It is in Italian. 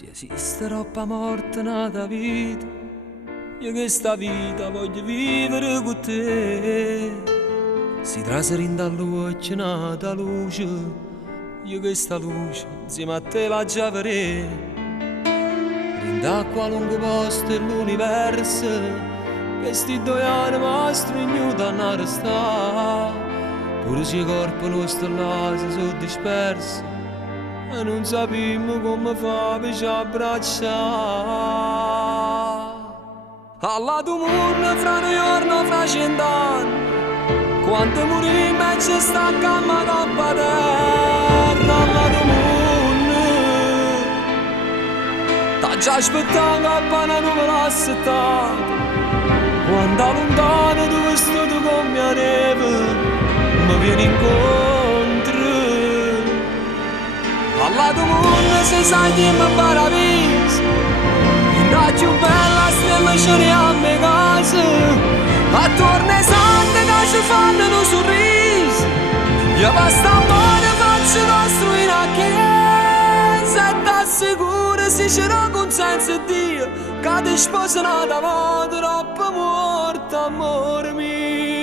Se esiste troppa morte nata vita, io che sta vita voglio vivere con te. Si traserinda all'occhio nata luce, io che sta luce insieme a te la già vedrei. Rinda a qualunque posto dell'universo, questi due anni stringnuti a restare. Pure se i corpi nostri là si sono dispersi e non sappiamo come fa per ci abbracciare. Alla tu mondo fra un giorno, fra 100 anni, quando morimmo e ci sta calma da terra. Alla tu mondo sta già aspettando che appena non me l'ha settato. Quando lontano tu vestito con mia neve mi vieni incontro. Alla tu mondo se sai che mi paradiso, la più bella stella c'è a me casa. Attorno ai santi che ci fanno un sorriso, io basta amore faccio costruire una chiesa. E t'assicuro se c'era consenso Dio che ti sposa una volta troppo morta, amore mio.